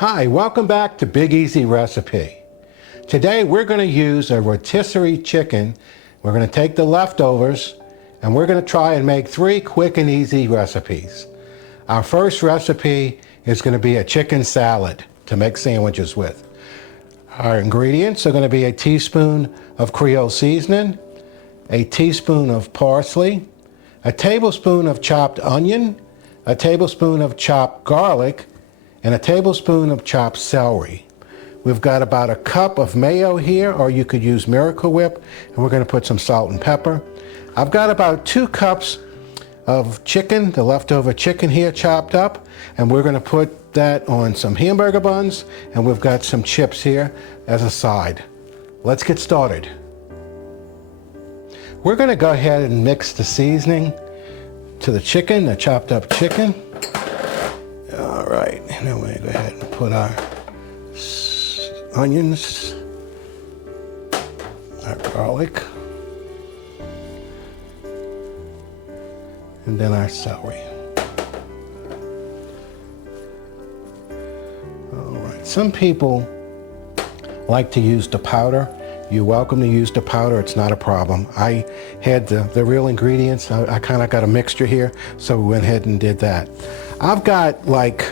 Hi, welcome back to Big Easy Recipe. Today we're going to use a rotisserie chicken. We're going to take the leftovers and we're going to try and make 3 quick and easy recipes. Our first recipe is going to be a chicken salad to make sandwiches with. Our ingredients are going to be a teaspoon of Creole seasoning, a teaspoon of parsley, a tablespoon of chopped onion, a tablespoon of chopped garlic, and a tablespoon of chopped celery. We've got about a cup of mayo here, or you could use Miracle Whip, and we're going to put some salt and pepper. I've got about 2 cups of chicken, the leftover chicken here chopped up, and we're going to put that on some hamburger buns, and we've got some chips here as a side. Let's get started. We're going to go ahead and mix the seasoning to the chicken, the chopped up chicken. All right, and then we're going to go ahead and put our onions, our garlic, and then our celery. All right, some people like to use the powder. You're welcome to use the powder, it's not a problem. I had the real ingredients. I kind of got a mixture here, so we went ahead and did that. I've got like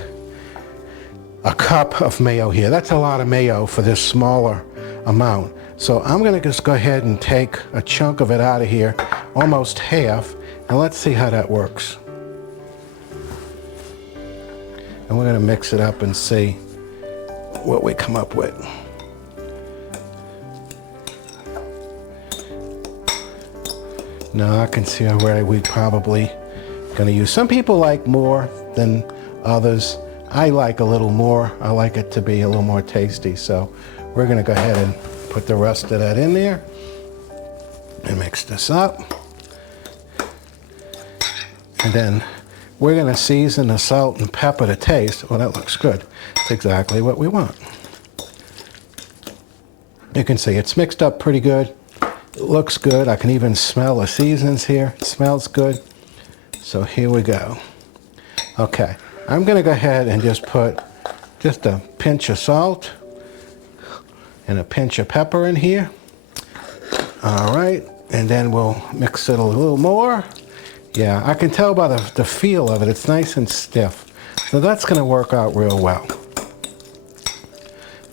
a cup of mayo here. That's a lot of mayo for this smaller amount. So I'm gonna just go ahead and take a chunk of it out of here, almost half, and let's see how that works. And we're gonna mix it up and see what we come up with. Now I can see where we probably gonna use. Some people like more than others. I like a little more. I like it to be a little more tasty. So we're gonna go ahead and put the rest of that in there and mix this up. And then we're gonna season the salt and pepper to taste. Well, that looks good. It's exactly what we want. You can see it's mixed up pretty good. It looks good. I can even smell the seasons here. It smells good. So here we go. Okay, I'm gonna go ahead and just put just a pinch of salt and a pinch of pepper in here. All right, and then we'll mix it a little more. Yeah, I can tell by the feel of it, it's nice and stiff. So that's gonna work out real well.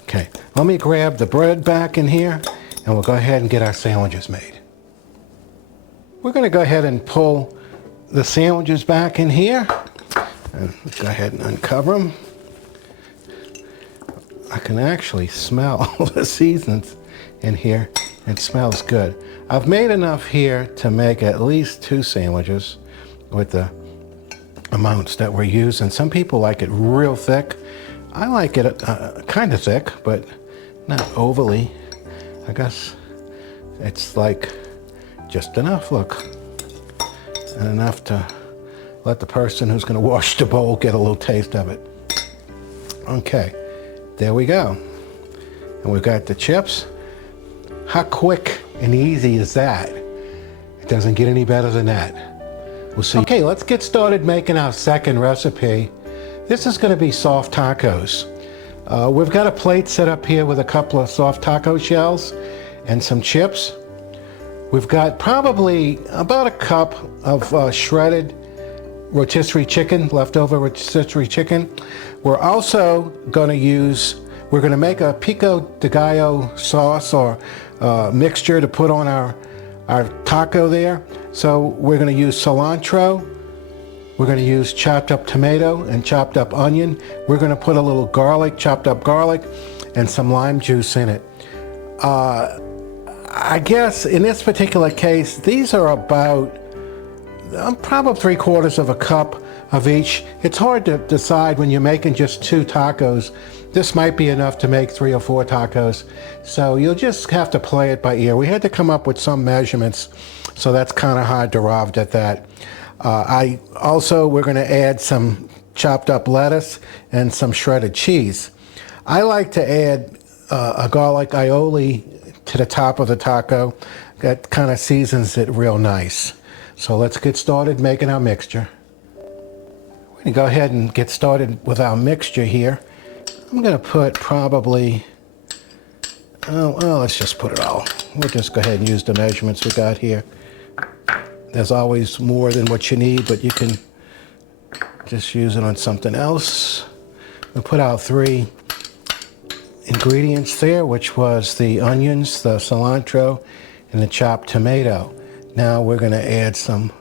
Okay, let me grab the bread back in here and we'll go ahead and get our sandwiches made. We're gonna go ahead and pull the sandwiches back in here. And go ahead and uncover them. I can actually smell the seasons in here. It smells good. I've made enough here to make at least 2 sandwiches with the amounts that we're using. Some people like it real thick. I like it kind of thick, but not overly. I guess it's like just enough, look. And enough to let the person who's going to wash the bowl get a little taste of it. Okay, there we go. And we've got the chips. How quick and easy is that? It doesn't get any better than that. We'll see. Okay, let's get started making our second recipe. This is going to be soft tacos. We've got a plate set up here with a couple of soft taco shells and some chips. We've got probably about a cup of shredded rotisserie chicken, leftover rotisserie chicken. We're also going to make a Pico de Gallo sauce or mixture to put on our taco there. So we're going to use cilantro. We're going to use chopped up tomato and chopped up onion. We're going to put a little garlic, chopped up garlic, and some lime juice in it. I guess in this particular case, these are about probably 3/4 of a cup of each. It's hard to decide when you're making just 2 tacos. This might be enough to make 3 or 4 tacos. So you'll just have to play it by ear. We had to come up with some measurements, so that's kind of hard to arrive at that. We're going to add some chopped up lettuce and some shredded cheese. I like to add a garlic aioli to the top of the taco. That kind of seasons it real nice. So let's get started making our mixture. We're going to go ahead and get started with our mixture here. I'm going to put probably, oh, well, let's just put it all. We'll just go ahead and use the measurements we got here. There's always more than what you need, but you can just use it on something else. We put out 3 ingredients there, which was the onions, the cilantro, and the chopped tomato. Now we're going to add some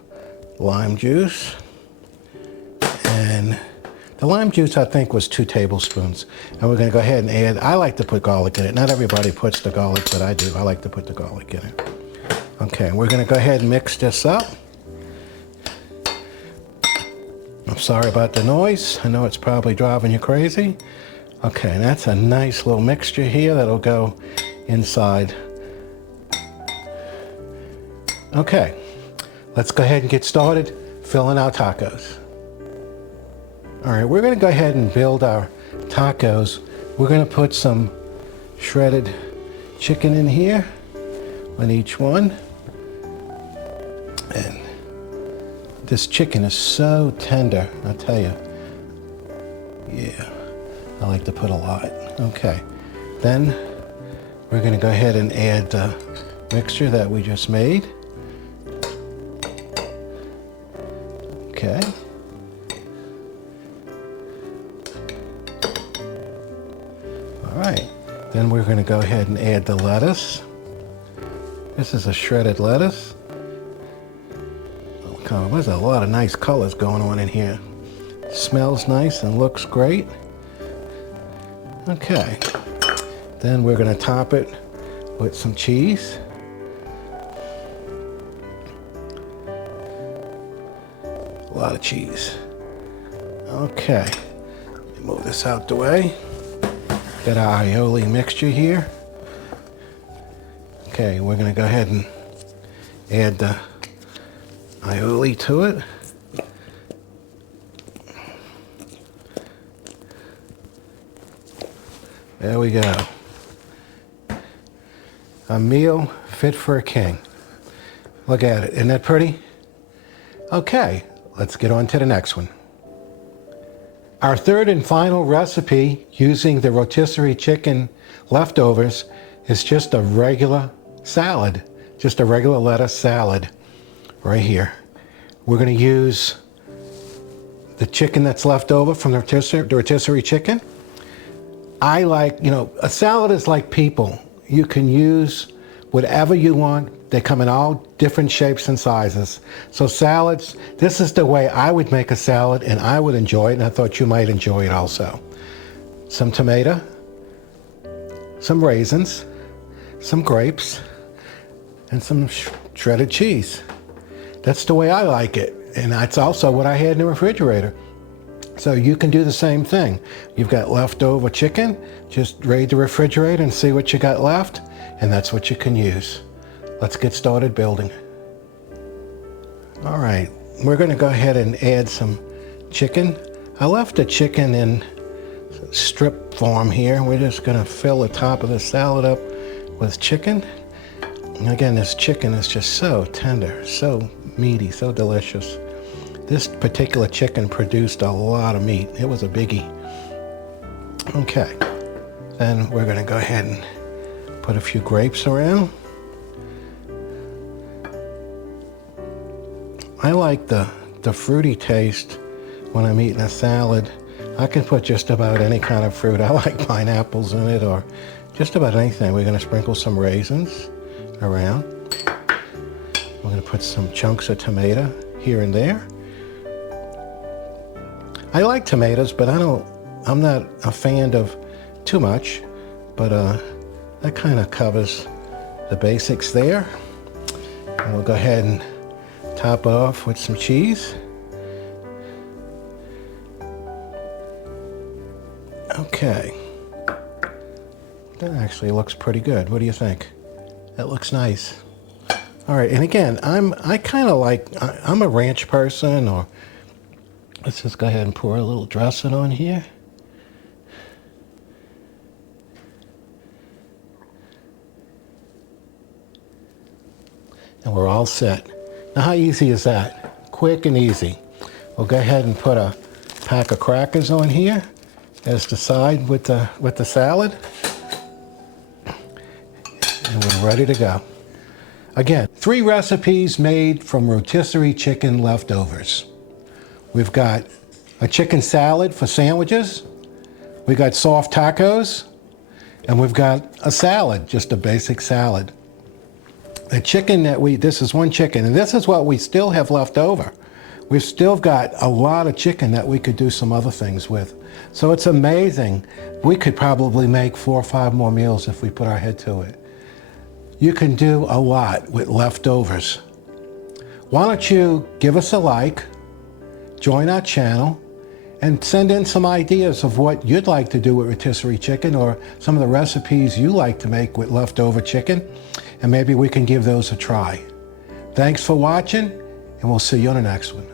lime juice. And the lime juice, I think, was 2 tablespoons. And we're going to go ahead and add, I like to put garlic in it. Not everybody puts the garlic, but I do. I like to put the garlic in it. Okay, we're going to go ahead and mix this up. I'm sorry about the noise. I know it's probably driving you crazy. Okay, and that's a nice little mixture here that'll go inside. Okay, let's go ahead and get started filling our tacos. All right, we're going to go ahead and build our tacos. We're going to put some shredded chicken in here on each one. And this chicken is so tender, I tell you. Yeah, I like to put a lot. Okay, then we're going to go ahead and add the mixture that we just made. Okay. All right, then we're going to go ahead and add the lettuce. This is a shredded lettuce. Oh, there's a lot of nice colors going on in here. Smells nice and looks great. Okay, then we're going to top it with some cheese. A lot of cheese. Okay, move this out the way. Got our aioli mixture here. Okay, we're going to go ahead and add the aioli to it. There we go. A meal fit for a king. Look at it. Isn't that pretty? Okay, let's get on to the next one. Our third and final recipe using the rotisserie chicken leftovers is just a regular salad, just a regular lettuce salad right here. We're going to use the chicken that's left over from the rotisserie chicken. I like, a salad is like people. You can use whatever you want. They come in all different shapes and sizes. So salads, this is the way I would make a salad, and I would enjoy it, and I thought you might enjoy it also. Some tomato, some raisins, some grapes, and some shredded cheese. That's the way I like it, and that's also what I had in the refrigerator. So you can do the same thing. You've got leftover chicken, just raid the refrigerator and see what you got left, and that's what you can use. Let's get started building. All right, we're going to go ahead and add some chicken. I left the chicken in strip form here. We're just going to fill the top of the salad up with chicken. And again, this chicken is just so tender, so meaty, so delicious. This particular chicken produced a lot of meat. It was a biggie. Okay, then we're going to go ahead and put a few grapes around. I like the fruity taste when I'm eating a salad. I can put just about any kind of fruit. I like pineapples in it or just about anything. We're going to sprinkle some raisins around. We're going to put some chunks of tomato here and there. I like tomatoes, but I'm not a fan of too much, but that kind of covers the basics there. And we'll go ahead and top it off with some cheese. Okay. That actually looks pretty good. What do you think? That looks nice. All right, and again, I'm a ranch person, or let's just go ahead and pour a little dressing on here. And we're all set. Now, how easy is that? Quick and easy. We'll go ahead and put a pack of crackers on here. as the side with the salad. And we're ready to go. Again, 3 recipes made from rotisserie chicken leftovers. We've got a chicken salad for sandwiches. We got soft tacos. And we've got a salad, just a basic salad. The chicken this is one chicken, and this is what we still have left over. We've still got a lot of chicken that we could do some other things with. So it's amazing. We could probably make 4 or 5 more meals if we put our head to it. You can do a lot with leftovers. Why don't you give us a like, join our channel, and send in some ideas of what you'd like to do with rotisserie chicken or some of the recipes you like to make with leftover chicken, and maybe we can give those a try. Thanks for watching, and we'll see you on the next one.